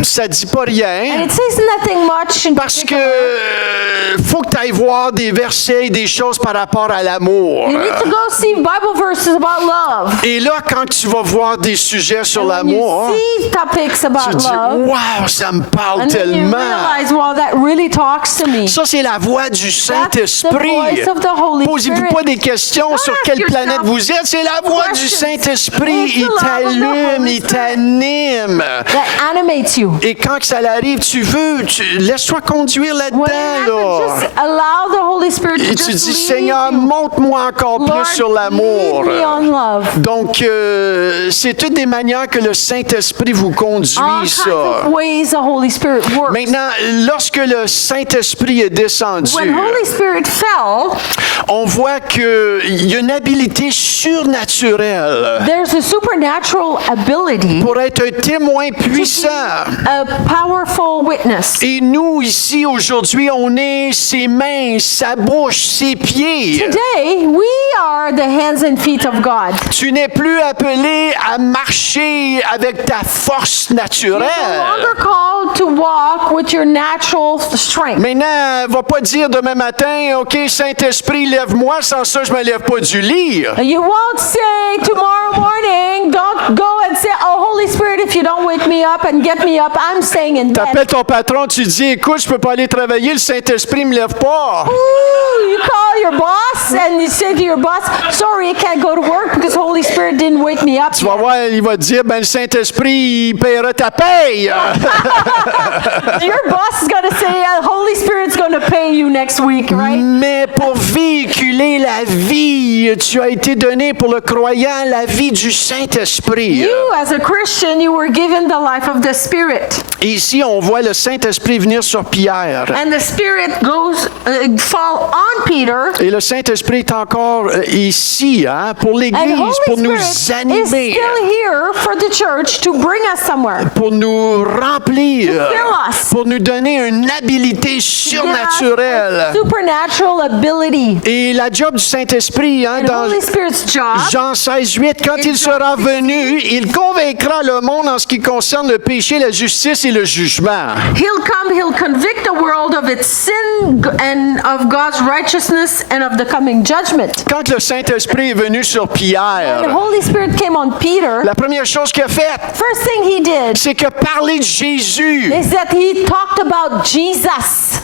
ça dit pas and rien. it says nothing much in Parce que particular. faut que tu ailles voir des versets et des choses par rapport à l'amour. You need to go see Bible verses about love. Et là, quand tu vas voir des sujets sur And when l'amour, you see topics tu about dis love, wow, ça me parle and then you tellement. realize, wow, that really talks to me. Ça, c'est la voix du That's the Saint-Esprit. voice of the Holy Posez-vous Spirit. pas des questions Don't sur ask quelle yourself planète vous êtes. C'est la voix du questions. Saint-Esprit. It's the Il love of the t'allume, Holy il t'anime. That animates you. Et quand que ça arrive, laisse-toi conduire When it là-dedans. happens, Là. just allow the Holy Spirit to Et tu just dis, lead Seigneur, you. montre-moi encore Lord, plus sur l'amour. lead me on love. Donc, c'est toutes des manières que le Saint-Esprit vous All conduit, kinds ça. of ways the Holy Spirit works. Maintenant, lorsque le Saint-Esprit est descendu, When Holy Spirit fell, on voit qu'il y a une habilité surnaturelle there's a supernatural ability, pour être un témoin puissant. a powerful witness. Et nous, ici, aujourd'hui, on est ses mains, sa bouche, ses pieds. Today, we are the hands and feet of God. Tu n'es plus appelé à marcher avec ta force You're no naturelle. longer called to walk with your natural strength. Maintenant, va pas dire demain matin, OK, Saint-Esprit, lève-moi, sans ça, je me lève pas du lit. You won't say tomorrow morning, don't go and say, oh, Holy Spirit, if you don't wake me up and get me up, I'm staying in bed. T'appelles ton patron, tu dis, écoute, je peux pas aller travailler, le Saint-Esprit me lève pas. Ooh, you call your boss and you say to your boss, sorry, I can't go to work because the Holy Spirit didn't wake me up. Tu vas voir, il va te dire, ben le Saint-Esprit, il paiera ta paye. Your boss is going to say, Holy Spirit's going to pay you next week, right? Mais pour véhiculer la vie, tu as été donné pour le croyant la vie du Saint-Esprit. You, as a Christian, you were given the life of the Spirit. Et ici, on voit le Saint-Esprit venir sur Pierre. And the Spirit fall on Peter. Et le Saint-Esprit est encore ici, hein, pour And l'Église, pour Holy nous Spirit is animer, still here for the church to bring us somewhere. pour nous remplir, To fill us. pour nous donner une habilité surnaturelle. Supernatural ability. Et la job du Saint-Esprit, hein, And dans Holy Spirit's job. Jean 16, 8, quand il sera venu, il convaincra le monde en ce qui concerne le péché, la justice et le jugement. He'll convict the world of its sin and of God's righteousness and of the coming judgment. Quand le Saint-Esprit est venu sur When the Pierre, Holy Spirit came on Peter, la première chose qu'il a faite, first thing he did c'est que parler de Jésus. is that he talked about Jesus.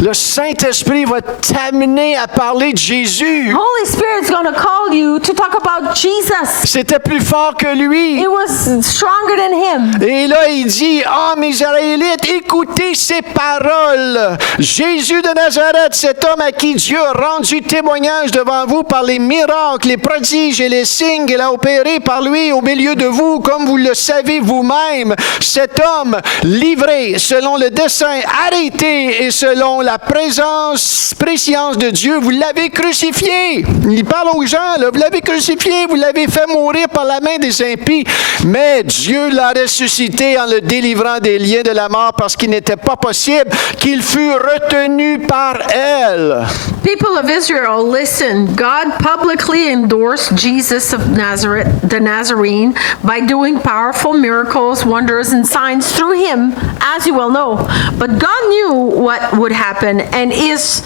Le Saint-Esprit va t'amener à parler de Jésus. Holy Spirit's going to call you to talk about Jesus. C'était plus fort que lui. It was stronger than him. Et là, il dit, « Ah, mes Israélites, écoutez ces paroles. Jésus de Nazareth, cet homme à qui Dieu a rendu témoignage devant vous par les miracles, les prodiges et les signes qu'il a opérés par lui au milieu de vous, comme vous le savez vous-même. Cet homme, livré selon le dessein arrêté et selon la préscience de Dieu, vous l'avez crucifié. » Il parle aux gens, là, vous l'avez crucifié, vous l'avez fait mourir par la main des impies, mais Dieu l'a ressuscité en le délivrant des liens de la mort parce qu'il n'était pas possible qu'il fût retenu par elle. People of Israel, listen. God publicly endorsed Jesus of Nazareth, the Nazarene, by doing powerful miracles, wonders, and signs through him, as you well know. But God knew what would happen, and his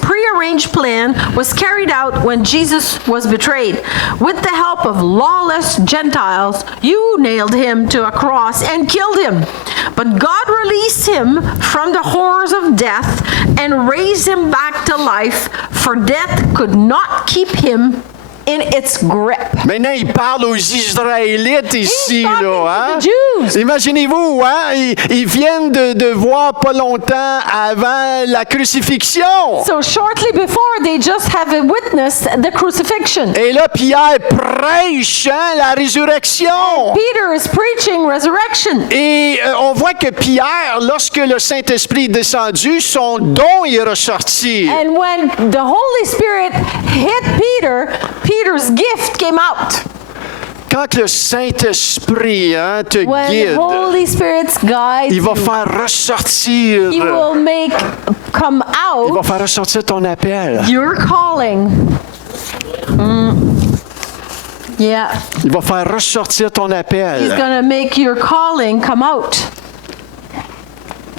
prearranged plan was carried out when Jesus was betrayed. With the help of lawless Gentiles, you nailed him to a cross and killed him. But God released him from the horrors of death and raised him back to life, for death could not keep him in its grip. Maintenant, il parle aux Israélites ici, talking là, to hein? the Jews. Imaginez-vous, hein? Ils viennent de voir pas longtemps avant la crucifixion. So shortly before, they just have witnessed the crucifixion. Et là, Pierre prêche, hein, la résurrection. Peter is preaching resurrection. Et on voit que Pierre, lorsque le Saint-Esprit est descendu, son don est ressorti. And when the Holy Spirit hit Peter, Peter's gift came out. Quand le Saint-Esprit, hein, te When the guide, Holy Spirit's guide, il va faire ressortir, he will make come il va out faire ressortir ton appel. your calling. Yeah, Il va faire ressortir ton he's appel. gonna make your calling come out.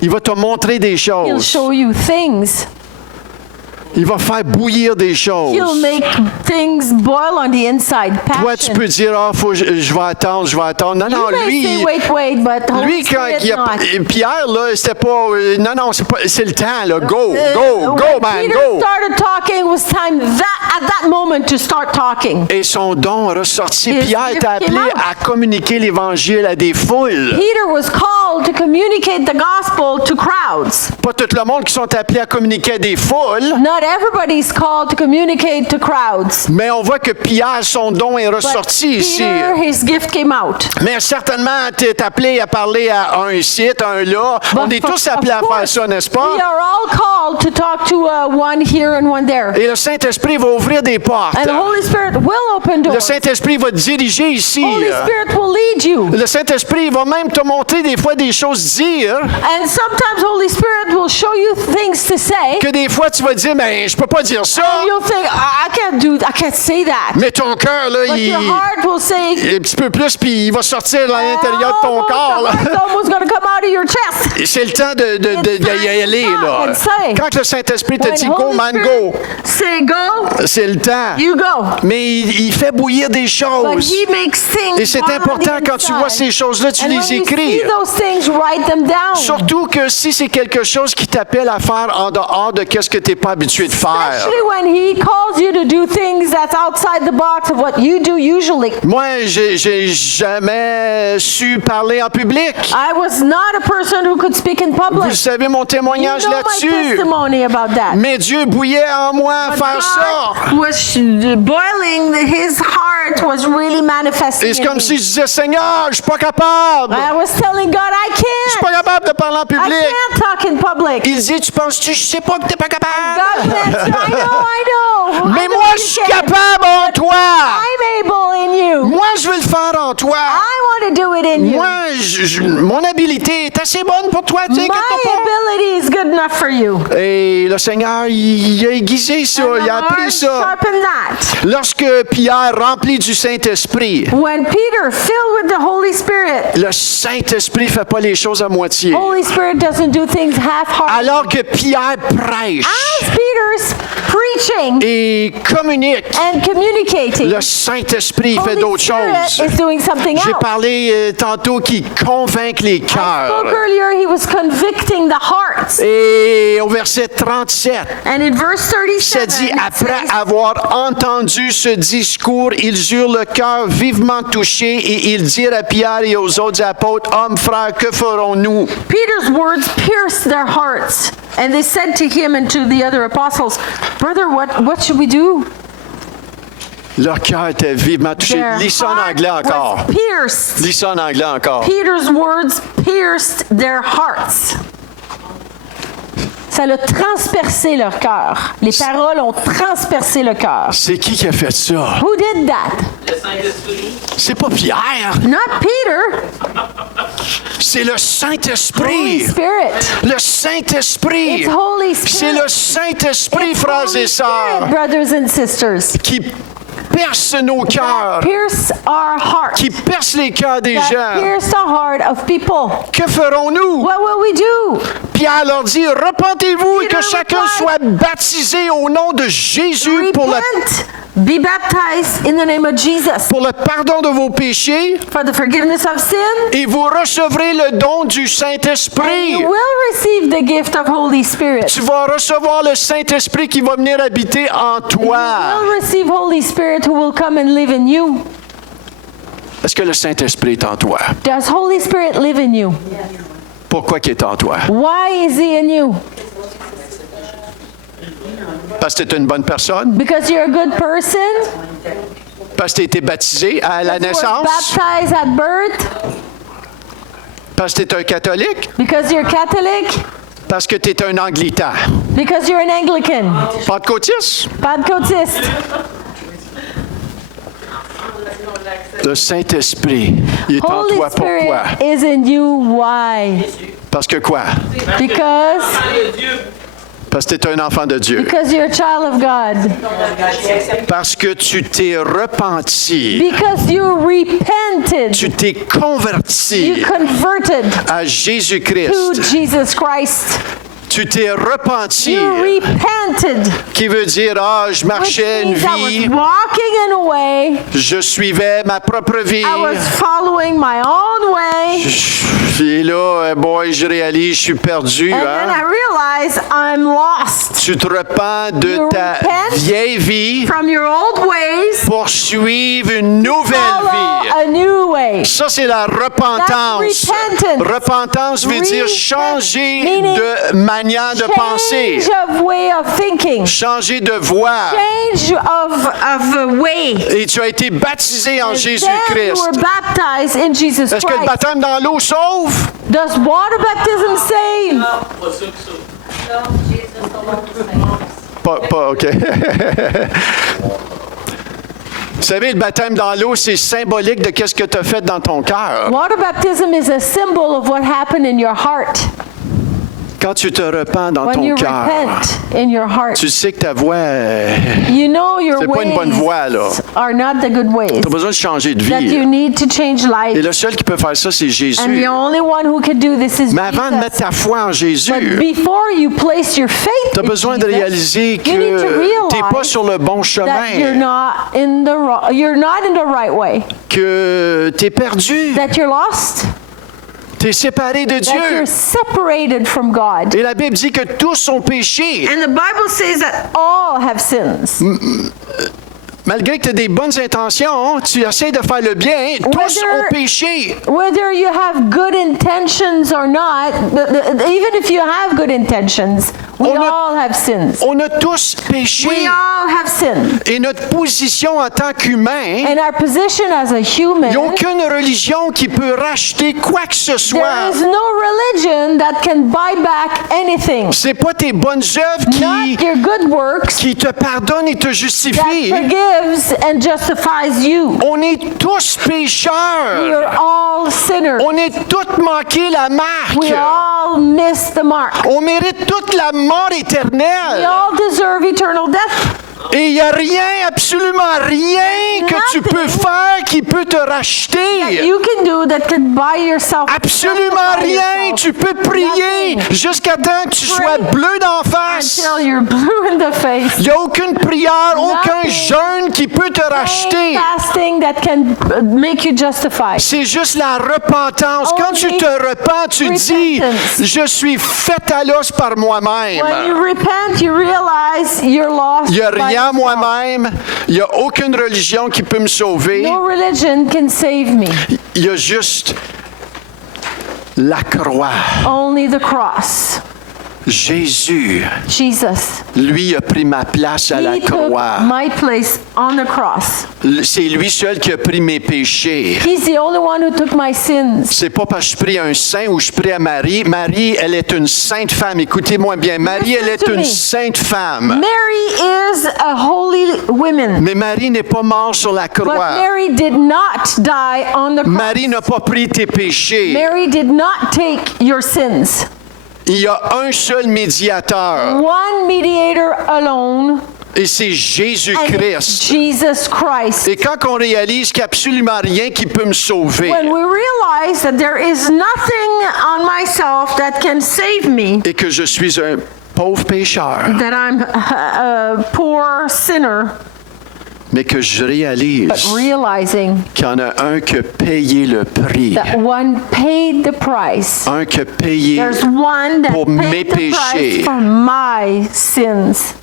Il va te montrer des He'll choses. show you things. Il va faire bouillir des He'll choses. make things boil on the inside. Toi, tu Passion. peux dire, ah, je vais attendre. Non, non, You may lui, say, wait, but the Holy lui, quand Spirit il a, not. Pierre, là, c'était pas, non, c'est le temps, là, go, When man, Peter go. started talking, it was time at that moment to start talking. Et son don a ressorti. His Pierre gift t'a came appelé out. à communiquer l'Évangile à des foules. Peter was called to communicate the gospel to crowds. Pas tout le monde qui sont appelés à communiquer à des foules, Not everybody's called to communicate to crowds. mais on voit que Pierre, son don est But ressorti ici. Peter, his gift came out. Mais certainement, tu es appelé à parler à un site, un là. On But est tous of appelés à faire course, ça, n'est-ce pas? We are all called to talk to one here and one there. Et le Saint-Esprit va ouvrir des portes. And the Holy Spirit will open Le doors. Saint-Esprit va te diriger ici. Holy Spirit will lead you. Le Saint-Esprit va même te montrer des fois des choses dire And sometimes Holy Spirit will show you things to say. que des fois tu vas dire, mais je peux pas dire ça. And you'll think, I can't say that. Mais ton cœur, là, But il your heart will say, est un petit peu plus, puis il va sortir à l'intérieur de ton almost, corps. là. It's almost going to come out of your chest. Et c'est le temps d'y aller. Là. and say. Quand le Saint-Esprit te When dit, go, Holy man, Spirit go, say go, c'est le temps. You go. Mais il fait bouillir des But choses. he makes things Et c'est boil on the important quand tu inside. vois ces choses-là, tu And les when you écris. see those things, write them down. Surtout que si c'est quelque chose qui t'appelle à faire en dehors de qu'est-ce que tu n'es pas habitué de faire. Especially when he calls you to do things that's outside the box of what you do usually. Moi, j'ai jamais su parler en public. I was not a person who could speak in public. Vous savez mon You témoignage know my là-dessus. testimony about that. Mais Dieu bouillait en moi à faire ça. God was boiling, his heart was really manifesting Et c'est in comme me. si je disais, Seigneur, je suis pas capable. I was telling God, I Je suis pas can't. capable de parler en I public. can't talk in public. Il dit, tu penses-tu, je sais pas que t'es pas God capable. answered, I know. Mais I know moi, you je suis can. capable en toi. I'm able in you. Moi, je veux le faire en toi. I want to do it in you. Moi, mon habilité est assez bonne pour toi, tu My inquiète pas. ability is good enough for you. Et le Seigneur, il a aiguisé ça, And the il a appris Lord ça. sharpened that. Lorsque Pierre, rempli du Saint-Esprit, When Peter, filled with the Holy Spirit, le Saint-Esprit ne fait pas les choses à moitié. Holy Spirit doesn't do things half-hearted. Alors que Pierre prêche As Peter's preaching et communique, and communicating, le Saint-Esprit fait Holy d'autres Spirit choses. is doing something J'ai else. parlé tantôt qui convainc les I spoke cœurs. earlier, he was convicting the hearts. Et au verset 37, And in verse ça 37, dit, it après says, avoir entendu ce discours, ils eurent le cœur vivement touché et ils dirent à Pierre et aux autres apôtres, hommes, frères, que ferons-nous? Peter's words pierced their hearts, and they said to him and to the other apostles, Brother, what should we do? Leur cœur était vivement touché. Their Lis ça en heart anglais encore. was pierced. Lis ça en anglais encore. Peter's words pierced their hearts. Ça a transpercé leur cœur. Les paroles ont transpercé le cœur. C'est qui a fait ça? Who did that? C'est pas Pierre. Not Peter. C'est le Holy Saint-Esprit. Spirit. Le Saint-Esprit. It's Holy C'est Spirit. le Saint-Esprit, It's frères Holy et sœurs, Spirit, brothers and sisters. qui perce nos cœurs, Pierce our heart. qui perce les cœurs des That gens. pierced the heart of people. Que ferons-nous? What will we do? Pierre leur dit, repentez-vous et que Peter chacun replied, soit baptisé au nom de Jésus pour Repent. Be baptized in the name of Jesus le pardon de vos péchés for the forgiveness of sin. et vous recevrez le don du And Saint-Esprit. you will receive the gift of Holy Spirit. Tu vas recevoir le Saint-Esprit qui va venir habiter en You toi. will receive Holy Spirit who will come and live in you. Est-ce que le Saint-Esprit est en toi? Does Holy Spirit live in you? Pourquoi qu'il est en toi? Why is he in you? Parce que tu es une bonne personne? Because you're a good person? Parce que tu as été baptisé à la You were naissance? baptized at birth? Parce que tu es un catholique? Because you're Catholic? Parce que tu es un anglican? Because you're an Anglican? Pentecôtiste? Pentecôtiste? Le Saint-Esprit, il est en Holy toi. Spirit Pourquoi? is in you. Why? Parce que quoi? Because Parce que tu es un enfant de Dieu. because you're a child of God. Parce que tu t'es repenti. Because you repented. Tu t'es converti You converted à to Jésus-Christ. Jesus Christ. Tu t'es repenti, You repented. qui veut dire, je Which marchais une means I was vie, walking in a way. je suivais ma propre vie. I was following my own way. Et là, boy, je réalise, je suis perdu. And then I realized I'm lost Tu te repens de You ta repent vieille vie from your old ways. pour suivre une nouvelle Follow vie. a new way. Ça, c'est la repentance. That's repentance. Repentance veut dire changer Meaning de manière de penser, Change of way of thinking. changer de voie. Change of way. Et tu as été baptisé en Then you Jésus-Christ. were baptized in Jesus Est-ce que le Christ. baptême dans l'eau sauve? Does water baptism save? Pas, OK. Vous savez, le baptême dans l'eau, c'est symbolique de qu'est-ce que tu as fait dans ton cœur. Water baptism is a symbol of what happened in your heart. Quand tu te repens dans When ton you cœur, repent in your heart, tu sais que ta voix, you know your C'est pas une bonne voie, là. ways are not the good ways. Tu as besoin de changer de That you vie. need to change Et life. le seul qui peut faire ça, c'est And Jésus. the only one who can do this is Mais avant de mettre Jesus. ta foi en But Jésus, before you place your faith tu as in besoin de Jesus, réaliser you need to que tu n'es pas realize sur le bon that chemin, you're not in the right way, que tu es perdu, that you're lost, tu es séparé de that you're Dieu. separated from God. Et la Bible dit que tous ont péché. And the Bible says that all have sins. Malgré que tu as des bonnes intentions, tu essaies de faire le bien, tous Whether- ont péché. Whether you have good intentions or not, even if you have good intentions, we On a- all have sins. On a tous péché. We all have sinned. Et notre position en tant qu'humain, And our position as a human, il n'y a aucune religion qui peut racheter quoi que ce there soit. is no religion that can buy back anything. C'est pas tes bonnes œuvres Not your good works qui te pardonnent et te that justifient. forgives and justifies you. On est tous We pécheurs. are all sinners. On est tous manqué la marque. We all miss the mark. On mérite toute la mort We éternelle. all deserve eternal death. Et il n'y a rien, absolument rien que tu peux faire qui peut te racheter. You can do that can buy yourself. Absolument justify rien. yourself. Tu peux prier Nothing. jusqu'à temps que tu sois bleu d'en face. Until you're blue in the face. Il n'y a aucune prière, aucun Nothing. jeûne qui peut te racheter. Fasting that can make you justify. C'est juste la repentance. Quand tu te repens, tu dis, repentance. je suis fait à l'os par When moi-même. you repent, you realize you're lost. Il n'y a by rien yourself. moi-même. Il n'y a aucune religion qui peut me sauver. No religion can save me. Il y a juste la croix. Only the cross. Jésus, Jesus. lui, a pris ma place à la He took croix. my place on the cross. C'est lui seul qui a pris mes péchés. He's the only one who took my sins. C'est pas parce que je prie à un saint ou je prie à Marie. Marie, elle est une sainte femme. Écoutez-moi bien. Marie, elle est to une me. sainte femme. Mary is a holy woman. Mais Marie n'est pas morte sur la But croix. Mary did not die on the cross. Marie n'a pas pris tes péchés. Mary did not take your sins. Il y a un seul médiateur One mediator alone, et c'est and Jésus-Christ. Jesus Christ. Et quand on réalise qu'il n'y a absolument rien qui peut me sauver When we realize that there is nothing on myself that can save me, et que je suis un pauvre pécheur, that I'm a poor sinner, mais que je but réalise realizing qu'il y en a un qui a payé le prix, that one paid the price. un qui a payé There's one that pour mes paid the péchés price for my sins.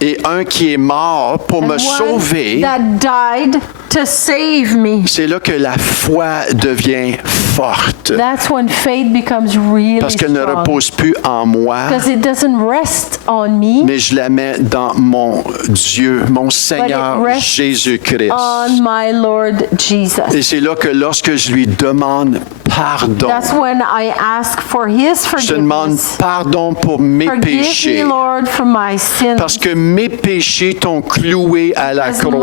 et un qui est mort pour me One sauver. that died to save me. C'est là que la foi devient forte That's when faith becomes really parce qu'elle ne strong. repose plus en moi, Because it doesn't rest on me, mais je la mets dans mon Dieu, mon but Seigneur it rests Jésus-Christ. on my Lord Jesus. Et c'est là que lorsque je lui demande pardon, That's when I ask for His je te demande forgiveness. pardon pour mes Forgive péchés, me, Lord, for my sins. parce que mes péchés t'ont cloué à la As croix.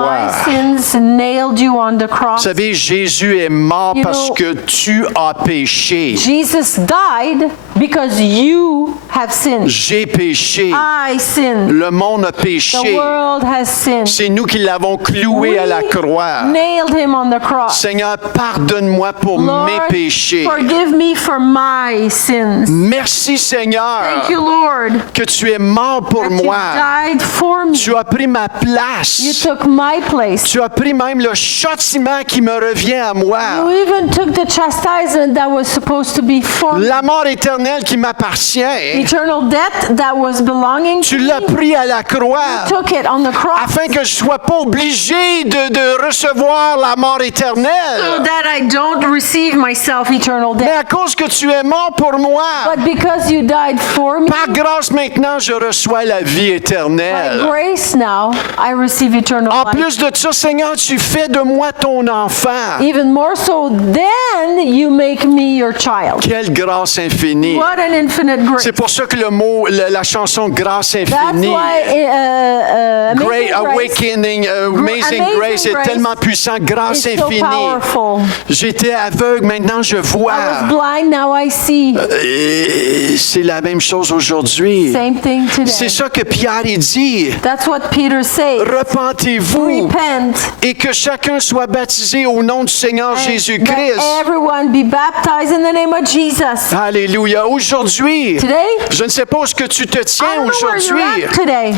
my sins nailed you on the Vous cross. savez, Jésus est mort You parce know, que tu as péché. Jesus died because you have sinned. J'ai péché. I sinned. Le monde a The péché. world has sinned. C'est nous qui l'avons cloué à la croix. Nailed him on the cross. Seigneur, pardonne-moi pour Lord, mes péchés. forgive me for my sins. Merci Seigneur Thank you, Lord, que tu es mort pour that you moi. died for me. Tu as pris ma You place. took my place. Tu as pris même le châtiment qui me revient à You moi. even took the chastisement that was supposed to be for me. La mort éternelle qui m'appartient. Eternal death that was belonging to Tu l'as me. pris à la croix Took it on the cross afin que je sois pas obligé de recevoir la mort so éternelle. that I don't receive myself eternal Mais death. à cause que tu es mort pour moi, But because you died for me, par grâce maintenant, je reçois la vie by éternelle. grace now, I receive eternal En life. plus de ça, Seigneur, tu fais de moi ton enfant. Even more so, then you make me your child. Quelle grâce infinie. infinie. What an infinite grace. C'est pour ça que le mot, la chanson Grâce That's infinie, why Great Awakening, Amazing Grace est tellement puissant. Grâce is so infinie. powerful. J'étais aveugle, maintenant je I was vois. blind, now I see. Et c'est la même chose aujourd'hui. Same thing C'est today. ça que Pierre il dit. That's what Peter says. Repentez-vous Repent. et que chacun soit baptisé au nom du Seigneur Jésus-Christ. Let everyone be baptized in the name of Jesus. Alléluia. Aujourd'hui, Today, je ne sais pas où est-ce que tu te I tiens don't know where you're aujourd'hui. at today.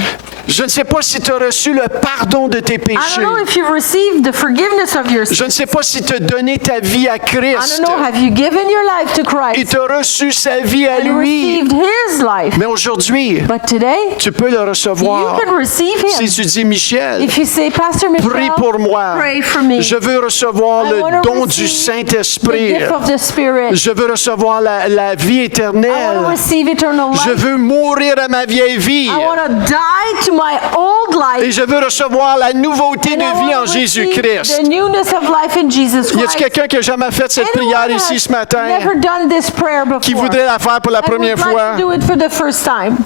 Je ne sais pas si tu as reçu le pardon de tes I péchés. don't know if you've received the forgiveness of your Je sins. ne sais pas si tu as donné ta vie à I Christ. don't know, have you given your life to Et Christ tu as reçu sa vie à and lui. received His life? Mais aujourd'hui, But today, tu peux le recevoir. you can receive Si Him. tu dis, Michel, If you say, Pastor Michelle, prie pour moi. pray for me. Je veux recevoir I le wanna don du receive Saint-Esprit. the gift of the Spirit. Je veux recevoir la vie I want éternelle. to receive eternal Je life. veux mourir à ma vieille vie. I want to die to my old Et life. je veux recevoir la nouveauté And I de vie want en to receive Jésus-Christ. the newness of life in Jesus Y a-t-il Christ. quelqu'un qui a jamais fait cette Anyone prière ici has ce matin? never done this prayer before Qui voudrait la faire pour la and would première like fois? to do it for the first time?